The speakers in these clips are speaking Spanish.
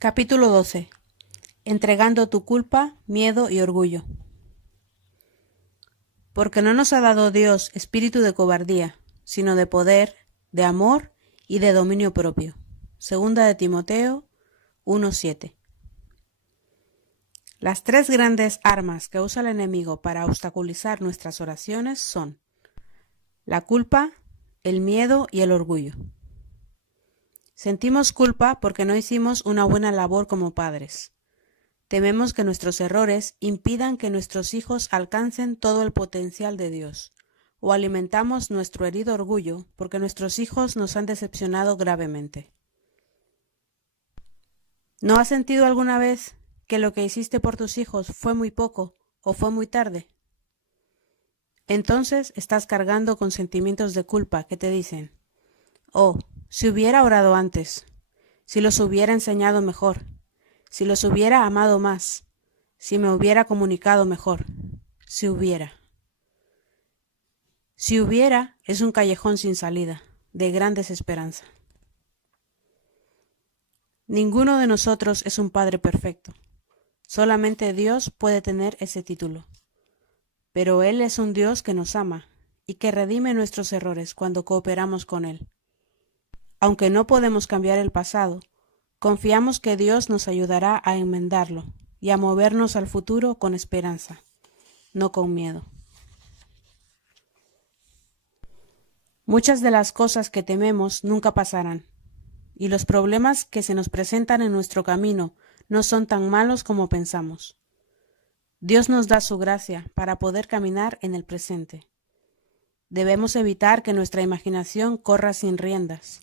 Capítulo 12. Entregando tu culpa, miedo y orgullo. Porque no nos ha dado Dios espíritu de cobardía, sino de poder, de amor y de dominio propio. Segunda de Timoteo 1:7. Las tres grandes armas que usa el enemigo para obstaculizar nuestras oraciones son la culpa, el miedo y el orgullo. Sentimos culpa porque no hicimos una buena labor como padres. Tememos que nuestros errores impidan que nuestros hijos alcancen todo el potencial de Dios, o alimentamos nuestro herido orgullo porque nuestros hijos nos han decepcionado gravemente. ¿No has sentido alguna vez que lo que hiciste por tus hijos fue muy poco o fue muy tarde? Entonces estás cargando con sentimientos de culpa que te dicen: oh, si hubiera orado antes, si los hubiera enseñado mejor, si los hubiera amado más, si me hubiera comunicado mejor, si hubiera. Si hubiera es un callejón sin salida, de gran desesperanza. Ninguno de nosotros es un padre perfecto. Solamente Dios puede tener ese título. Pero Él es un Dios que nos ama y que redime nuestros errores cuando cooperamos con Él. Aunque no podemos cambiar el pasado, confiamos que Dios nos ayudará a enmendarlo y a movernos al futuro con esperanza, no con miedo. Muchas de las cosas que tememos nunca pasarán, y los problemas que se nos presentan en nuestro camino no son tan malos como pensamos. Dios nos da su gracia para poder caminar en el presente. Debemos evitar que nuestra imaginación corra sin riendas,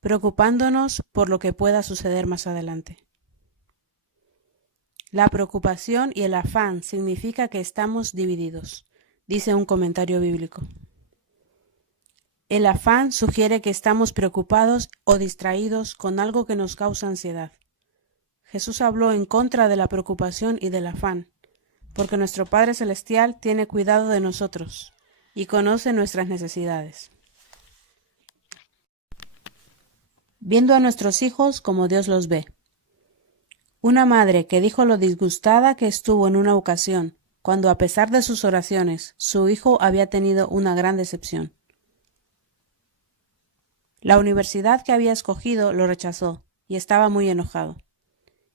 preocupándonos por lo que pueda suceder más adelante. La preocupación y el afán significa que estamos divididos, dice un comentario bíblico. El afán sugiere que estamos preocupados o distraídos con algo que nos causa ansiedad. Jesús habló en contra de la preocupación y del afán, porque nuestro Padre Celestial tiene cuidado de nosotros y conoce nuestras necesidades. Viendo a nuestros hijos como Dios los ve. Una madre que dijo lo disgustada que estuvo en una ocasión, cuando a pesar de sus oraciones, su hijo había tenido una gran decepción. La universidad que había escogido lo rechazó y estaba muy enojado.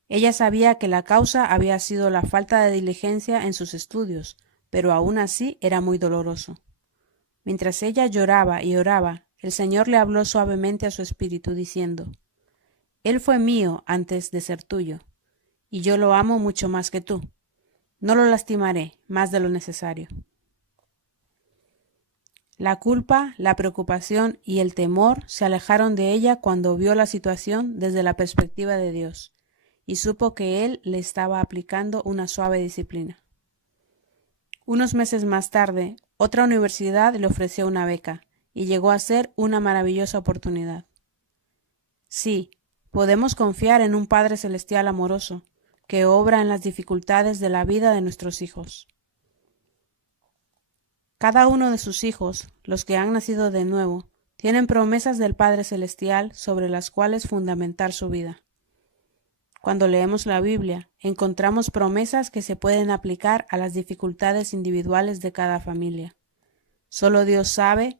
Ella sabía que la causa había sido la falta de diligencia en sus estudios, pero aún así era muy doloroso. Mientras ella lloraba y oraba, el Señor le habló suavemente a su espíritu, diciendo: Él fue mío antes de ser tuyo, y yo lo amo mucho más que tú. No lo lastimaré más de lo necesario. La culpa, la preocupación y el temor se alejaron de ella cuando vio la situación desde la perspectiva de Dios, y supo que Él le estaba aplicando una suave disciplina. Unos meses más tarde, otra universidad le ofreció una beca, y llegó a ser una maravillosa oportunidad. Sí, podemos confiar en un Padre Celestial amoroso, que obra en las dificultades de la vida de nuestros hijos. Cada uno de sus hijos, los que han nacido de nuevo, tienen promesas del Padre Celestial sobre las cuales fundamentar su vida. Cuando leemos la Biblia, encontramos promesas que se pueden aplicar a las dificultades individuales de cada familia. Solo Dios sabe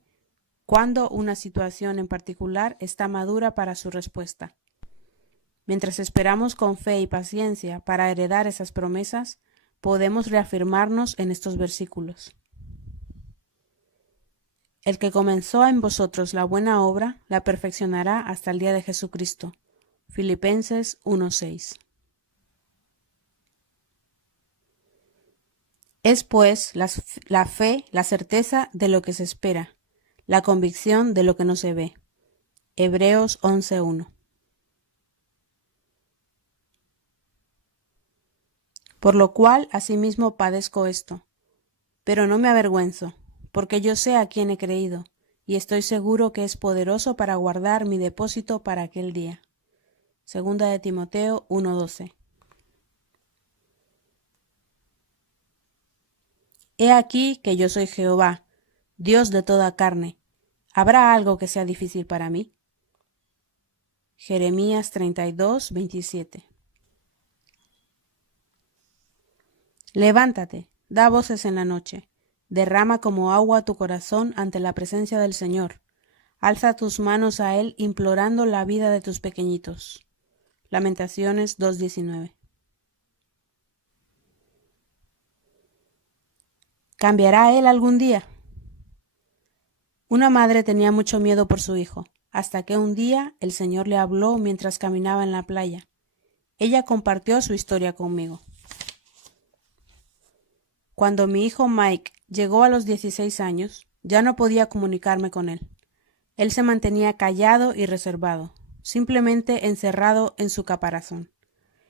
cuándo una situación en particular está madura para su respuesta. Mientras esperamos con fe y paciencia para heredar esas promesas, podemos reafirmarnos en estos versículos. El que comenzó en vosotros la buena obra, la perfeccionará hasta el día de Jesucristo. Filipenses 1:6. Es pues la fe, la certeza de lo que se espera, la convicción de lo que no se ve. Hebreos 11:1. Por lo cual asimismo padezco esto, pero no me avergüenzo, porque yo sé a quién he creído, y estoy seguro que es poderoso para guardar mi depósito para aquel día. Segunda de Timoteo 1:12. He aquí que yo soy Jehová, Dios de toda carne. ¿Habrá algo que sea difícil para mí? Jeremías 32:27. Levántate, da voces en la noche, derrama como agua tu corazón ante la presencia del Señor. Alza tus manos a Él implorando la vida de tus pequeñitos. Lamentaciones 2:19. ¿Cambiará Él algún día? Una madre tenía mucho miedo por su hijo, hasta que un día el Señor le habló mientras caminaba en la playa. Ella compartió su historia conmigo. Cuando mi hijo Mike llegó a los 16 años, ya no podía comunicarme con él. Él se mantenía callado y reservado, simplemente encerrado en su caparazón.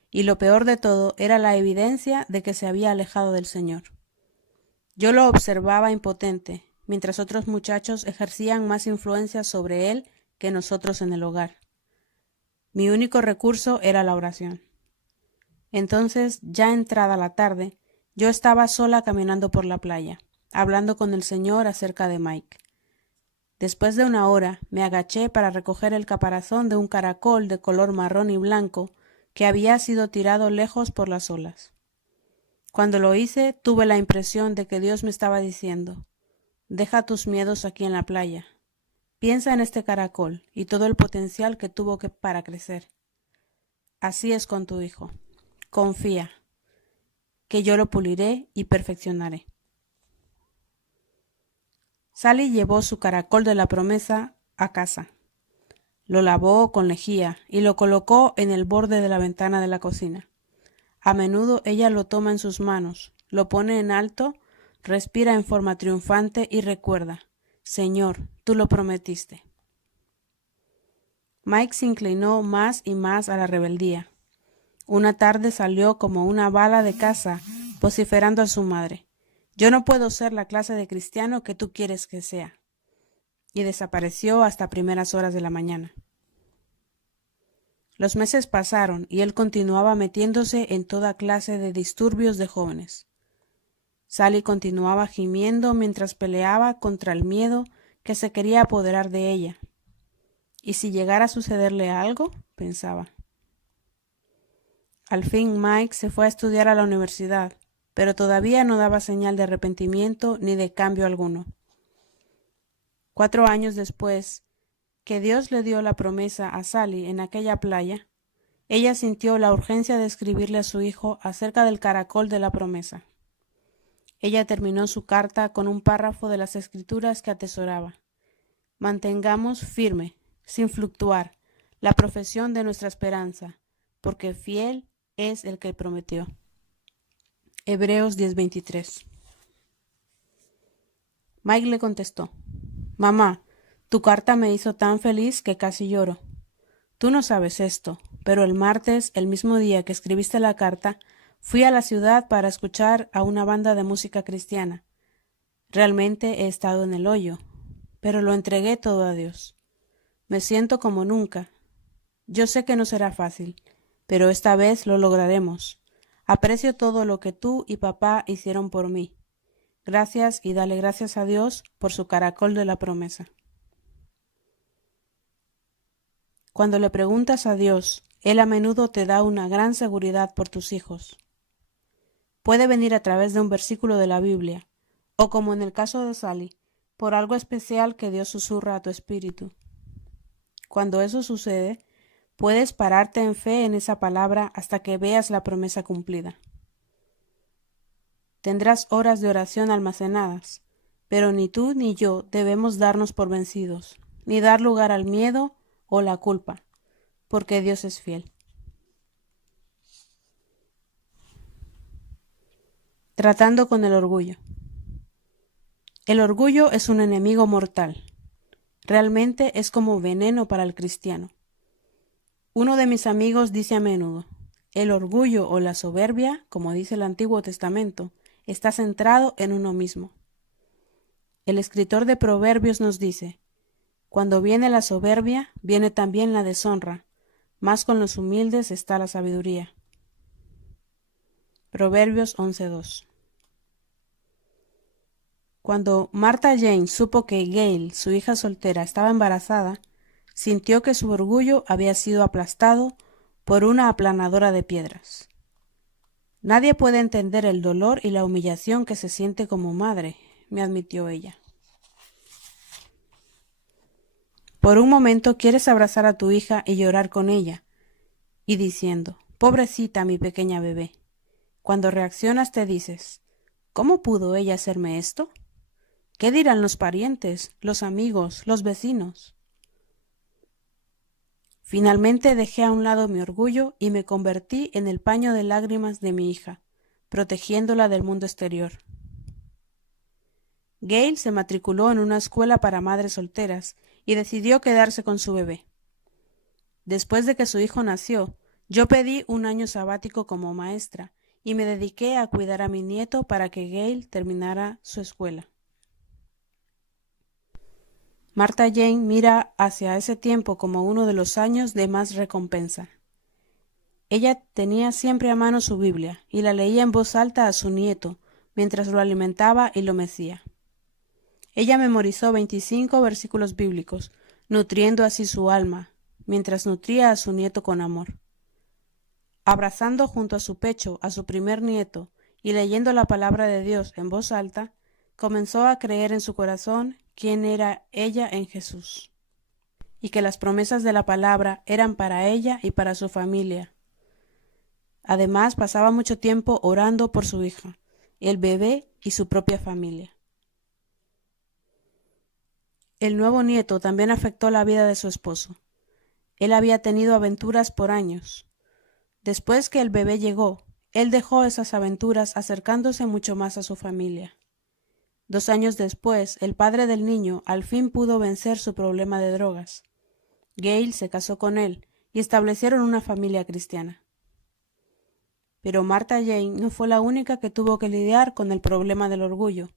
Y lo peor de todo era la evidencia de que se había alejado del Señor. Yo lo observaba impotente, mientras otros muchachos ejercían más influencia sobre él que nosotros en el hogar. Mi único recurso era la oración. Entonces, ya entrada la tarde, yo estaba sola caminando por la playa, hablando con el Señor acerca de Mike. Después de una hora, me agaché para recoger el caparazón de un caracol de color marrón y blanco que había sido tirado lejos por las olas. Cuando lo hice, tuve la impresión de que Dios me estaba diciendo: deja tus miedos aquí en la playa. Piensa en este caracol y todo el potencial que tuvo para crecer. Así es con tu hijo. Confía, que yo lo puliré y perfeccionaré. Sally llevó su caracol de la promesa a casa. Lo lavó con lejía y lo colocó en el borde de la ventana de la cocina. A menudo ella lo toma en sus manos, lo pone en alto, respira en forma triunfante y recuerda: Señor, tú lo prometiste. Mike se inclinó más y más a la rebeldía. Una tarde salió como una bala de caza, vociferando a su madre: yo no puedo ser la clase de cristiano que tú quieres que sea. Y desapareció hasta primeras horas de la mañana. Los meses pasaron y él continuaba metiéndose en toda clase de disturbios de jóvenes. Sally continuaba gimiendo mientras peleaba contra el miedo que se quería apoderar de ella. ¿Y si llegara a sucederle algo?, pensaba. Al fin Mike se fue a estudiar a la universidad, pero todavía no daba señal de arrepentimiento ni de cambio alguno. 4 años después que Dios le dio la promesa a Sally en aquella playa, ella sintió la urgencia de escribirle a su hijo acerca del caracol de la promesa. Ella terminó su carta con un párrafo de las escrituras que atesoraba: mantengamos firme, sin fluctuar, la profesión de nuestra esperanza, porque fiel es el que prometió. Hebreos 10:23. Mike le contestó: Mamá, tu carta me hizo tan feliz que casi lloro. Tú no sabes esto, pero el martes, el mismo día que escribiste la carta, fui a la ciudad para escuchar a una banda de música cristiana. Realmente he estado en el hoyo, pero lo entregué todo a Dios. Me siento como nunca. Yo sé que no será fácil, pero esta vez lo lograremos. Aprecio todo lo que tú y papá hicieron por mí. Gracias y dale gracias a Dios por su caracol de la promesa. Cuando le preguntas a Dios, Él a menudo te da una gran seguridad por tus hijos. Puede venir a través de un versículo de la Biblia, o como en el caso de Sally, por algo especial que Dios susurra a tu espíritu. Cuando eso sucede, puedes pararte en fe en esa palabra hasta que veas la promesa cumplida. Tendrás horas de oración almacenadas, pero ni tú ni yo debemos darnos por vencidos, ni dar lugar al miedo o la culpa, porque Dios es fiel. Tratando con el orgullo. El orgullo es un enemigo mortal. Realmente es como veneno para el cristiano. Uno de mis amigos dice a menudo: el orgullo o la soberbia, como dice el Antiguo Testamento, está centrado en uno mismo. El escritor de Proverbios nos dice: cuando viene la soberbia, viene también la deshonra, mas con los humildes está la sabiduría. Proverbios 11:2. Cuando Martha Jane supo que Gail, su hija soltera, estaba embarazada, sintió que su orgullo había sido aplastado por una aplanadora de piedras. Nadie puede entender el dolor y la humillación que se siente como madre, me admitió ella. Por un momento quieres abrazar a tu hija y llorar con ella, y diciendo, pobrecita mi pequeña bebé. Cuando reaccionas te dices, ¿cómo pudo ella hacerme esto? ¿Qué dirán los parientes, los amigos, los vecinos? Finalmente dejé a un lado mi orgullo y me convertí en el paño de lágrimas de mi hija, protegiéndola del mundo exterior. Gail se matriculó en una escuela para madres solteras y decidió quedarse con su bebé. Después de que su hijo nació, yo pedí un año sabático como maestra y me dediqué a cuidar a mi nieto para que Gail terminara su escuela. Martha Jane mira hacia ese tiempo como uno de los años de más recompensa. Ella tenía siempre a mano su Biblia y la leía en voz alta a su nieto mientras lo alimentaba y lo mecía. Ella memorizó 25 versículos bíblicos, nutriendo así su alma, mientras nutría a su nieto con amor. Abrazando junto a su pecho a su primer nieto y leyendo la palabra de Dios en voz alta, comenzó a creer en su corazón quién era ella en Jesús, y que las promesas de la palabra eran para ella y para su familia. Además, pasaba mucho tiempo orando por su hija, el bebé y su propia familia. El nuevo nieto también afectó la vida de su esposo. Él había tenido aventuras por años. Después que el bebé llegó, él dejó esas aventuras acercándose mucho más a su familia. 2 años después, el padre del niño al fin pudo vencer su problema de drogas. Gail se casó con él y establecieron una familia cristiana. Pero Martha Jane no fue la única que tuvo que lidiar con el problema del orgullo.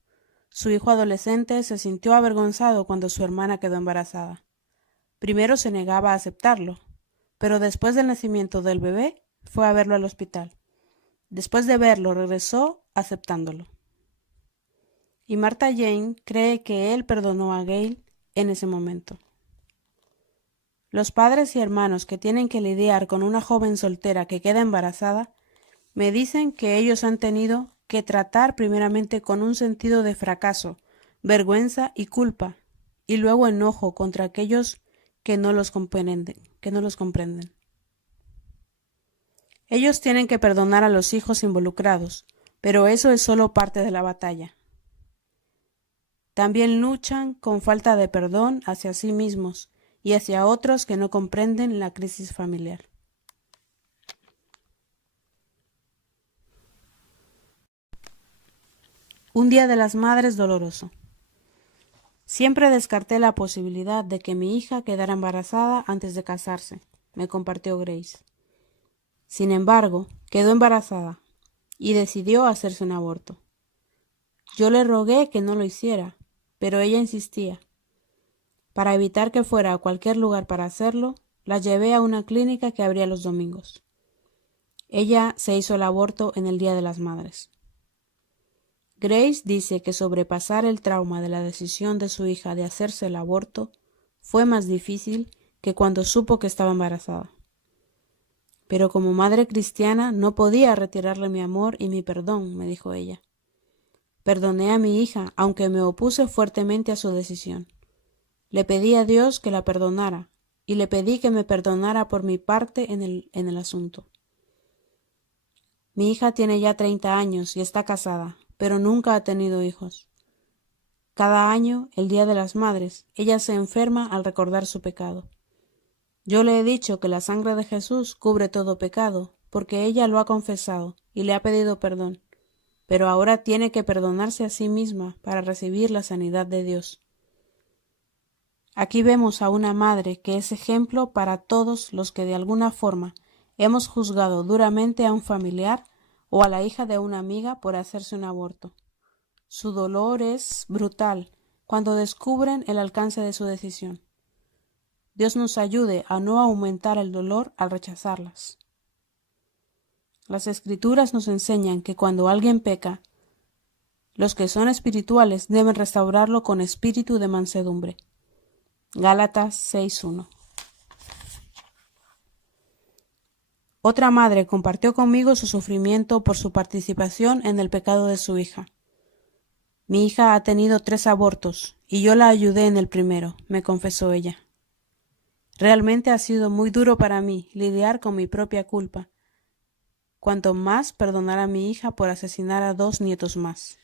Su hijo adolescente se sintió avergonzado cuando su hermana quedó embarazada. Primero se negaba a aceptarlo, pero después del nacimiento del bebé fue a verlo al hospital. Después de verlo regresó aceptándolo. Y Martha Jane cree que él perdonó a Gail en ese momento. Los padres y hermanos que tienen que lidiar con una joven soltera que queda embarazada me dicen que ellos han tenido que tratar primeramente con un sentido de fracaso, vergüenza y culpa, y luego enojo contra aquellos que no los comprenden. Ellos tienen que perdonar a los hijos involucrados, pero eso es solo parte de la batalla. También luchan con falta de perdón hacia sí mismos y hacia otros que no comprenden la crisis familiar. Un día de las madres doloroso. Siempre descarté la posibilidad de que mi hija quedara embarazada antes de casarse, me compartió Grace. Sin embargo, quedó embarazada y decidió hacerse un aborto. Yo le rogué que no lo hiciera, pero ella insistía. Para evitar que fuera a cualquier lugar para hacerlo, la llevé a una clínica que abría los domingos. Ella se hizo el aborto en el Día de las Madres. Grace dice que sobrepasar el trauma de la decisión de su hija de hacerse el aborto fue más difícil que cuando supo que estaba embarazada. Pero como madre cristiana no podía retirarle mi amor y mi perdón, me dijo ella. Perdoné a mi hija, aunque me opuse fuertemente a su decisión. Le pedí a Dios que la perdonara, y le pedí que me perdonara por mi parte en el asunto. Mi hija tiene ya 30 años y está casada, pero nunca ha tenido hijos. Cada año, el Día de las Madres, ella se enferma al recordar su pecado. Yo le he dicho que la sangre de Jesús cubre todo pecado, porque ella lo ha confesado y le ha pedido perdón, pero ahora tiene que perdonarse a sí misma para recibir la sanidad de Dios. Aquí vemos a una madre que es ejemplo para todos los que de alguna forma hemos juzgado duramente a un familiar o a la hija de una amiga por hacerse un aborto. Su dolor es brutal cuando descubren el alcance de su decisión. Dios nos ayude a no aumentar el dolor al rechazarlas. Las Escrituras nos enseñan que cuando alguien peca, los que son espirituales deben restaurarlo con espíritu de mansedumbre. Gálatas 6:1. Otra madre compartió conmigo su sufrimiento por su participación en el pecado de su hija. Mi hija ha tenido 3 abortos y yo la ayudé en el primero, me confesó ella. Realmente ha sido muy duro para mí lidiar con mi propia culpa, cuanto más perdonar a mi hija por asesinar a 2 nietos más.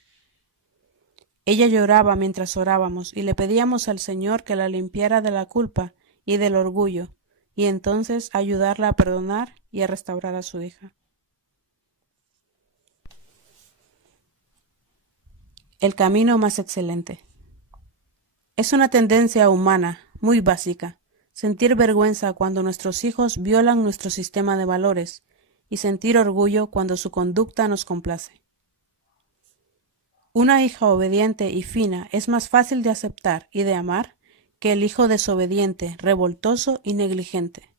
Ella lloraba mientras orábamos y le pedíamos al Señor que la limpiara de la culpa y del orgullo, y entonces ayudarla a perdonar y a restaurar a su hija. El camino más excelente. Es una tendencia humana, muy básica, sentir vergüenza cuando nuestros hijos violan nuestro sistema de valores y sentir orgullo cuando su conducta nos complace. Una hija obediente y fina es más fácil de aceptar y de amar que el hijo desobediente, revoltoso y negligente.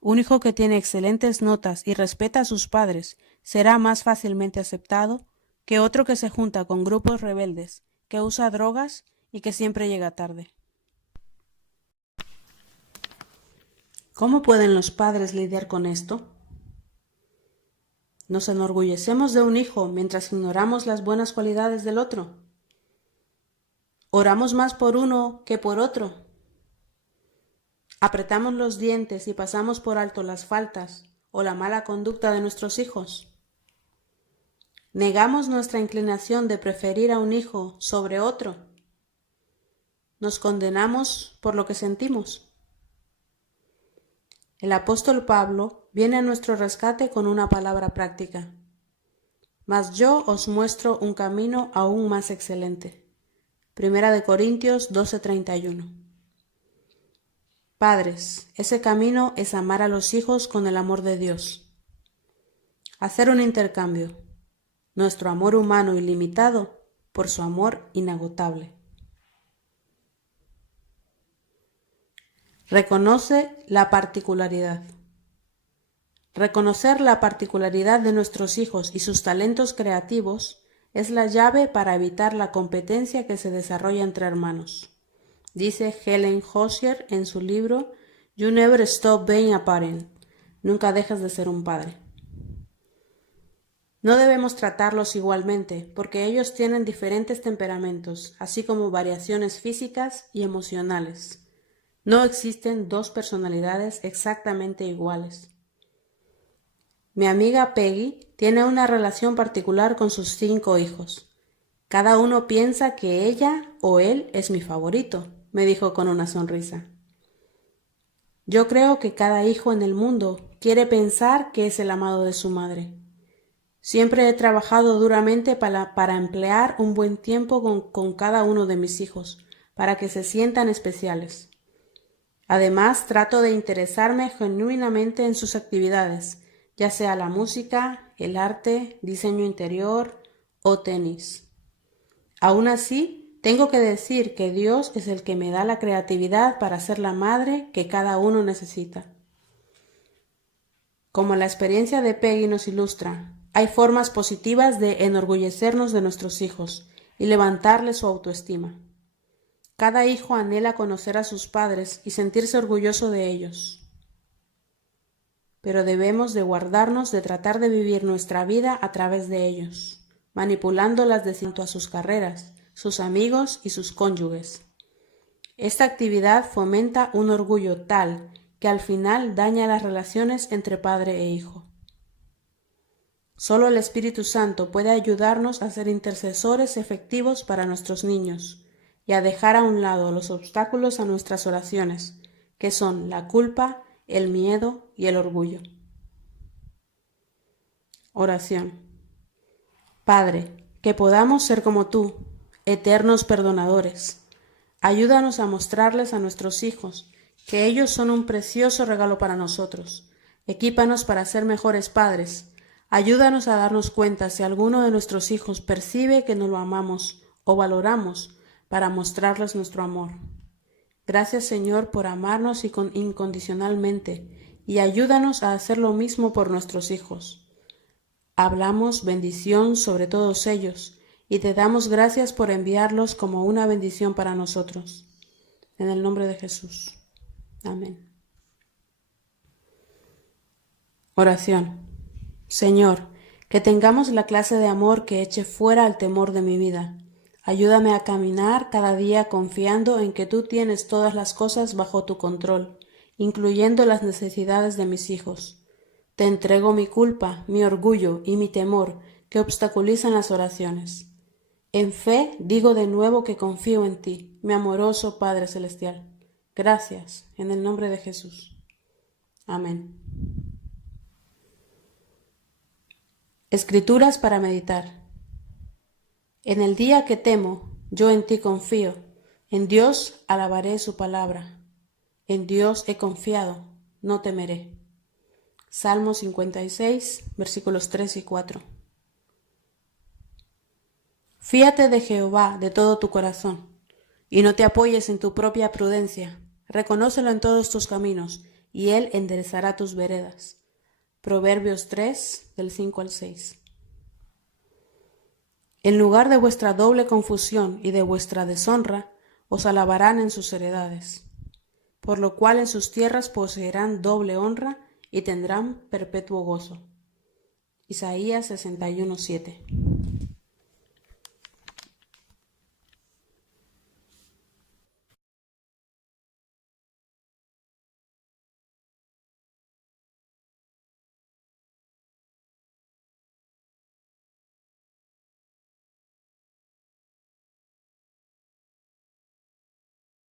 Un hijo que tiene excelentes notas y respeta a sus padres será más fácilmente aceptado que otro que se junta con grupos rebeldes, que usa drogas y que siempre llega tarde. ¿Cómo pueden los padres lidiar con esto? ¿Nos enorgullecemos de un hijo mientras ignoramos las buenas cualidades del otro? ¿Oramos más por uno que por otro? ¿Apretamos los dientes y pasamos por alto las faltas o la mala conducta de nuestros hijos? ¿Negamos nuestra inclinación de preferir a un hijo sobre otro? ¿Nos condenamos por lo que sentimos? El apóstol Pablo viene a nuestro rescate con una palabra práctica. Mas yo os muestro un camino aún más excelente. 1 Corintios 12:31. Padres, ese camino es amar a los hijos con el amor de Dios. Hacer un intercambio. Nuestro amor humano ilimitado por su amor inagotable. Reconoce la particularidad. Reconocer la particularidad de nuestros hijos y sus talentos creativos es la llave para evitar la competencia que se desarrolla entre hermanos, dice Helen Hosier en su libro You Never Stop Being a Parent. Nunca dejas de ser un padre. No debemos tratarlos igualmente, porque ellos tienen diferentes temperamentos, así como variaciones físicas y emocionales. No existen 2 personalidades exactamente iguales. Mi amiga Peggy tiene una relación particular con sus 5 hijos. Cada uno piensa que ella o él es mi favorito, me dijo con una sonrisa. Yo creo que cada hijo en el mundo quiere pensar que es el amado de su madre. Siempre he trabajado duramente para emplear un buen tiempo con cada uno de mis hijos, para que se sientan especiales. Además, trato de interesarme genuinamente en sus actividades, ya sea la música, el arte, diseño interior o tenis. Aún así, tengo que decir que Dios es el que me da la creatividad para ser la madre que cada uno necesita. Como la experiencia de Peggy nos ilustra, hay formas positivas de enorgullecernos de nuestros hijos y levantarles su autoestima. Cada hijo anhela conocer a sus padres y sentirse orgulloso de ellos. Pero debemos de guardarnos de tratar de vivir nuestra vida a través de ellos, manipulándolas de a sus carreras, sus amigos y sus cónyuges. Esta actividad fomenta un orgullo tal que al final daña las relaciones entre padre e hijo. Solo el Espíritu Santo puede ayudarnos a ser intercesores efectivos para nuestros niños y a dejar a un lado los obstáculos a nuestras oraciones, que son la culpa, el miedo y el orgullo. Oración. Padre, que podamos ser como tú, eternos perdonadores. Ayúdanos a mostrarles a nuestros hijos que ellos son un precioso regalo para nosotros. Equípanos para ser mejores padres. Ayúdanos a darnos cuenta si alguno de nuestros hijos percibe que no lo amamos o valoramos, para mostrarles nuestro amor. Gracias, Señor, por amarnos incondicionalmente y ayúdanos a hacer lo mismo por nuestros hijos. Hablamos bendición sobre todos ellos y te damos gracias por enviarlos como una bendición para nosotros. En el nombre de Jesús. Amén. Oración. Señor, que tengamos la clase de amor que eche fuera el temor de mi vida. Ayúdame a caminar cada día confiando en que tú tienes todas las cosas bajo tu control, incluyendo las necesidades de mis hijos. Te entrego mi culpa, mi orgullo y mi temor que obstaculizan las oraciones. En fe digo de nuevo que confío en ti, mi amoroso Padre Celestial. Gracias, en el nombre de Jesús. Amén. Escrituras para meditar. En el día que temo, yo en ti confío. En Dios alabaré su palabra. En Dios he confiado, no temeré. Salmo 56, versículos 3 y 4. Fíate de Jehová de todo tu corazón, y no te apoyes en tu propia prudencia. Reconócelo en todos tus caminos, y Él enderezará tus veredas. Proverbios 3, del 5 al 6. En lugar de vuestra doble confusión y de vuestra deshonra, os alabarán en sus heredades, por lo cual en sus tierras poseerán doble honra y tendrán perpetuo gozo. Isaías 61:7.